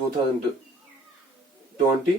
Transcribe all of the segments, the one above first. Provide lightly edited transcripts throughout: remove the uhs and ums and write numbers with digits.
2020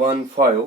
115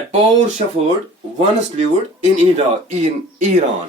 A poor shepherd once lived in Iran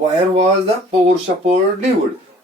where was the poor shepherd lived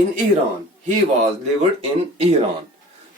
in Iran he was lived in Iran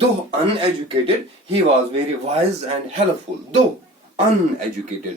though uneducated he was very wise and helpful though uneducated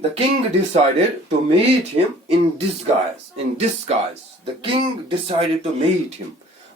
The king decided to meet him in disguise. The king decided to meet him.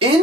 in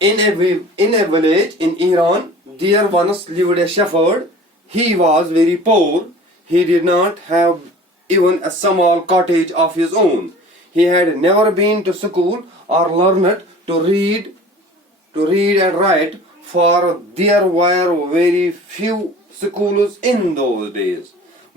In a village in Iran there once lived a shepherd. He was very poor. He did not have even a small cottage of his own. He had never been to school or learned to read and write, for there were very few schools in those days.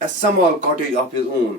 a small cottage of his own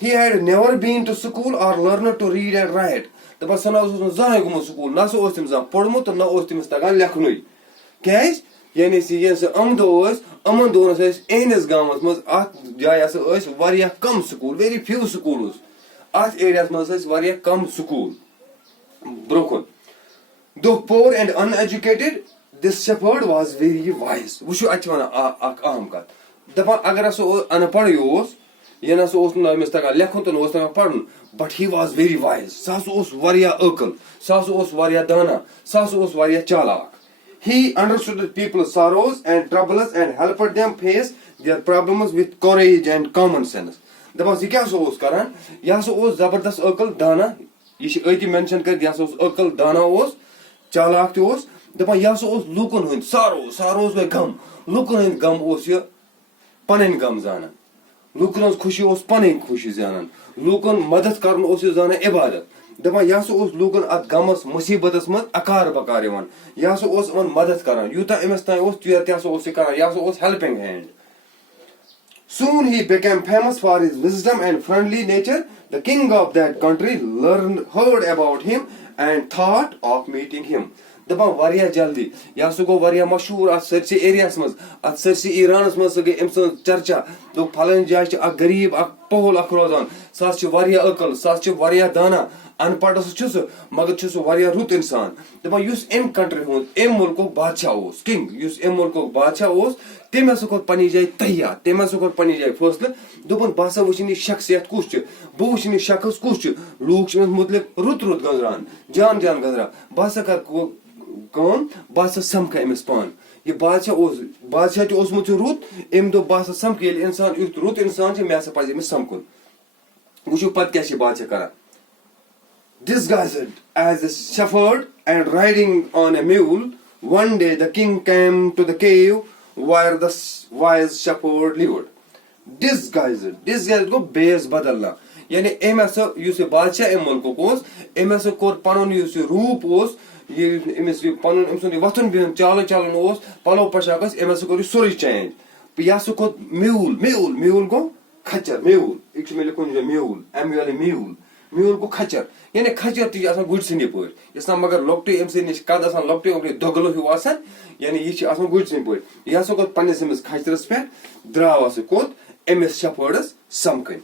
he had never been to school or learned to read and write. دَپان سُہ نہ اوس نہٕ زٕہٕنۍ گوٚمُت school نہ سا اوس تٔمِس زانٛہہ پوٚرمُت تہٕ نہ اوس تٔمِس تگان لیکھنُے کیازِ یعنی ییٚلہِ سُہ یِم دۄہ ٲسۍ یِمن دۄہن ٲسۍ أسۍ اِہنٛدِس گامس منٛز اَتھ جایہِ ہسا ٲسۍ واریاہ کم سکوٗل ویری فیو سکوٗلٕز اَتھ ایریاہس منٛز ٲسۍ واریاہ کم سکوٗل برونٛہہ کُن though poor and uneducated this shepherd was very wise وٕچھِو اَتہِ چھِ وَنان اکھ اہم کتھ دَپان اگر ہسا اَن پڑٕے اوس یہِ نہ سا اوس نہٕ أمِس تگان لیکھُن تہٕ نہ اوس تگان پرُن بٹ ہی واز ویری وایز سُہ ہسا اوس واریاہ عٲقل سُہ ہسا اوس واریاہ دانا سُہ ہسا اوس واریاہ چالاک he understood people's sorrows and troubles and helped them face their problems with courage and common sense دَپان یہِ کیاہ سا اوس کران یہِ ہسا اوس زبردست عٲقل دانا یہِ چھِ أتی مینشن کٔرِتھ یہِ ہسا اوس عٲقل دانا اوس چالاک تہِ اوس دَپان یہِ ہسا اوس لوٗکن ہُنٛد ساروز گٔے غم لوٗکن ہٕنٛدۍ غم اوس یہِ پنٕنۍ غم زانان لوٗکن ہٕنٛز خوشی اوس پنٕنۍ خوشی زانان لوٗکن مدد کرُن اوس یہِ زانان عبادت دَپان یہِ ہسا اوس لوٗکن اتھ غمس مُصیبتس منٛز اکار بکار یِوان یہِ ہسا اوس یِمن مدد کران یوٗتاہ أمِس تانۍ اوس تیوٗتاہ تہِ ہسا اوس یہِ کران یہِ ہسا اوس ہیلپِنگ hand soon he became famous for his wisdom and friendly nature the king of that country heard about him and thought of meeting him دَپان واریاہ جلدی یہِ ہسا گوٚو واریاہ مشہوٗر اتھ سٲرسٕے ایریاہس منٛز اتھ سٲرسٕے ایرانس منٛز سۄ گٔے أمۍ سٕنٛز چرچا دوٚپ فلٲنۍ جایہِ چھِ اکھ غریٖب اکھ پوٚہل اکھ روزان سُہ ہسا چھُ واریاہ عٲقل سُہ ہسا چھُ واریاہ دانا ان پڑھ ہسا چھُ سُہ مگر چھُ سُہ واریاہ رُت انسان دَپان یُس امہِ کنٹری ہُنٛد امہِ مُلکُک بادشاہ اوس کنگ یُس امہِ مُلکُک بادشاہ اوس تٔمۍ ہسا کوٚر پننہِ جایہِ تحیات تٔمۍ ہسا کوٚر پننہِ جایہِ فٲصلہٕ دوٚپُن بہٕ ہسا وٕچھن یہِ شخصیت کُس چھُ بہٕ وٕچھن یہِ شخص کُس چھُ لوٗکھ چھِ أمِس مُتعلِق رُت گنٛزران جان گنٛزران بہٕ ہسا کرٕ کٲم بہٕ ہسا سمکھٕ أمِس پانہٕ یہِ بادشاہ تہِ اوسمُت چھُ رُت أمۍ دوٚپ بہٕ ہسا سمکھٕ ییٚلہِ اِنسان یُتھ رُت اِنسان چھُ مےٚ ہسا پزِ أمِس سمکھُن وٕچھِو پتہٕ کیاہ چھُ یہِ بادشاہ کران Disguised as a shepherd and riding on a mule, one day the king came to the cave where the wise shepherd lived. Disguised گوٚو بیس بدلنا یعنی أمۍ ہسا یُس یہِ بادشاہ اَمہِ مُلکُک اوس أمۍ ہسا کوٚر پنُن یُس یہِ روٗپ اوس یہِ أمِس یہِ پنُن أمۍ سُنٛد یہِ وۄتھُن بِہُن چالہٕ چلُن اوس پلو پۄشاک ٲسۍ أمۍ ہسا کوٚر یہِ سورُے چینج یہِ ہسا کھوٚت میوٗل گوٚو کھچر میوٗل یہِ چھُ مےٚ لیکھُن میوٗل میوٗل گوٚو کھچر یعنی کھچر تہِ چھُ آسان گُرۍ سٕنٛدی پٲٹھۍ یہِ چھُ آسان مگر لۄکٹُے أمۍ سٕنٛدِ نِش قد آسان لۄکٹُے دۄگلہٕ ہیوٗ آسان یعنی یہِ چھُ آسان گُرۍ سٕنٛدۍ پٲٹھۍ یہِ ہسا کھوٚت پننِس أمِس کھچرس پٮ۪ٹھ درٛاو ہسا کوٚت أمِس شپٲڈس سمکھٕنۍ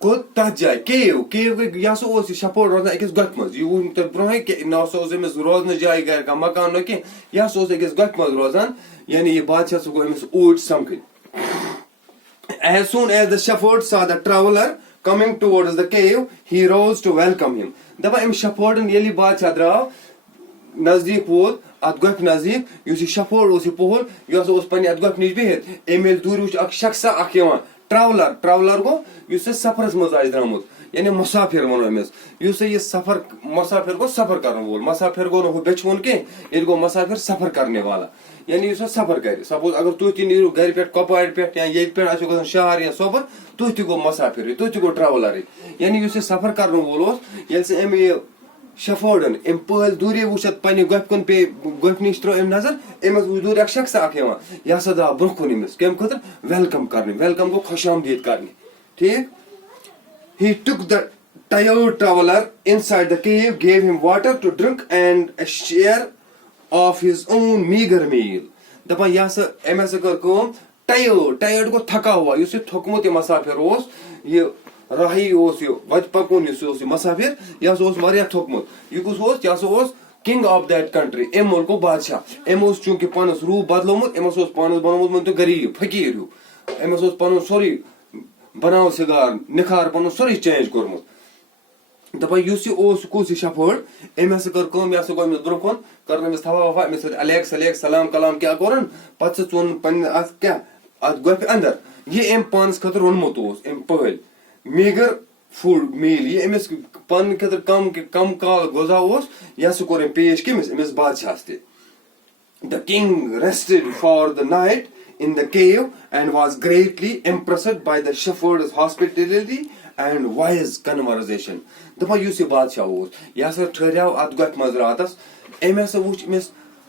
کوٚت تتھ جایہِ کیو گٔے یہِ ہسا اوس یہِ شپٲڈ روزان أکِس گۄپھِ منٛز یہِ ووٚن تۄہہِ برونٛہٕے نہ ہسا اوس أمِس روزنہٕ جایہِ گرِ کانٛہہ مکان نہ کینٛہہ یہِ ہسا اوس أکِس گۄپھِ منٛز روزان یعنی یہِ بادشاہ ہسا گوٚو أمِس اوٗرۍ سمکھٕنۍ as soon as the shepherd saw the traveler coming towards the cave he rose to welcome him دَپان أمۍ شپٲڈن ییٚلہِ یہِ بادشاہ درٛاو نزدیٖک ووت اتھ گۄپھِ نزدیٖک یُس یہِ شپٲڈ اوس یہِ پوٚہل یہِ ہسا اوس پننہِ اتھ گۄپھِ نِش بِہِتھ أمۍ ییٚلہِ دوٗرِ وٕچھ اکھ شخصا اکھ یِوان ٹرٛاولر گوٚو یُس اَسہِ سفرس منٛز آسہِ درٛامُت یعنی مُسافِر ونو أمِس یُس یہِ سفر مُسافِر گوٚو سفر کرن وول مُسافِر گوٚو نہٕ ہُہ بیچھِ کینٛہہ ییٚتہِ گوٚو مُسافِر سفر کرنے والا یعنی یُس اَسہِ سفر کرِ سپوز اگر تُہۍ تہِ نیٖرِو گرِ پٮ۪ٹھ کۄپوارِ پٮ۪ٹھ یا ییٚتہِ پٮ۪ٹھ آسیو گژھُن شہر یا صوبر تُہۍ تہِ گوٚو مُسافِرٕے تُہۍ تہِ گوٚو ٹرٛاولرٕے یعنی یُس یہِ سفر کرن وول اوس ییٚلہِ سُہ أمۍ یہِ شفٲڈن أمۍ پٲلۍ دوٗرے وٕچھ اتھ پننہِ گۄپھِ کُن پیٚیہِ گۄپھِ نِش ترٲو أمۍ نظر أمۍ حظ وٕچھ دوٗرِ اکھ شخصا اکھ یِوان یہِ ہسا درٛاو برونٛہہ کُن أمِس کمہِ خٲطرٕ ویلکم کرنہِ ویلکم گوٚو خۄش آمدید کرنہِ ٹھیٖک he took the tired traveler inside the cave gave him water to drink and a share of his own meager meal دَپان یہِ ہسا أمۍ ہسا کٔر کٲم ٹایٲڈ گوٚو تھکا ہوا یُس یہِ تھوٚکمُت یہِ مُسافِر اوس یہِ راہی اوس یہِ وتہِ پکوُن یُس اوس یہِ مُسافِر یہِ ہسا اوس واریاہ تھوٚکمُت یہِ کُس اوس یہِ ہسا اوس کنگ آف دیٹ کنٹری امہِ مُلکُک بادشاہ أمۍ اوس چوٗنکہِ پانس روٗپ بدلومُت أمۍ ہسا اوس پانس بنومُت مٲنتو غریٖب فقیٖر ہیوٗ أمۍ ہسا اوس پنُن سورُے بناو سِگار نِکھار پنُن سورُے چینج کوٚرمُت دَپان یُس یہِ اوس کُس یہِ شفٲڈ أمۍ ہسا کٔر کٲم یہِ ہسا گوٚو أمِس برونٛہہ کُن کٔرٕن أمِس تھوا ووا أمِس سۭتۍ الیک سلام کلام کیٛاہ کوٚرُن پتہٕ سُہ ژوٚن پننہِ اتھ کیٛاہ اتھ گۄپھِ اندر یہِ أمۍ پانس خٲطرٕ روٚنمُت اوس أمۍ پٲلۍ میٖگر فُڈ میٖل یہِ أمِس پننہِ خٲطرٕ کم کال غذا اوس یہِ ہسا کوٚر أمۍ پیش کٔمِس أمِس بادشاہس تہِ the king rested for the night in the cave and was greatly impressed by the shepherd's hospitality and wise conversation دَپان یُس یہِ بادشاہ اوس یہِ ہسا ٹھہریاو اتھ گۄپھِ منٛز راتس أمۍ ہسا وٕچھ أمِس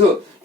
2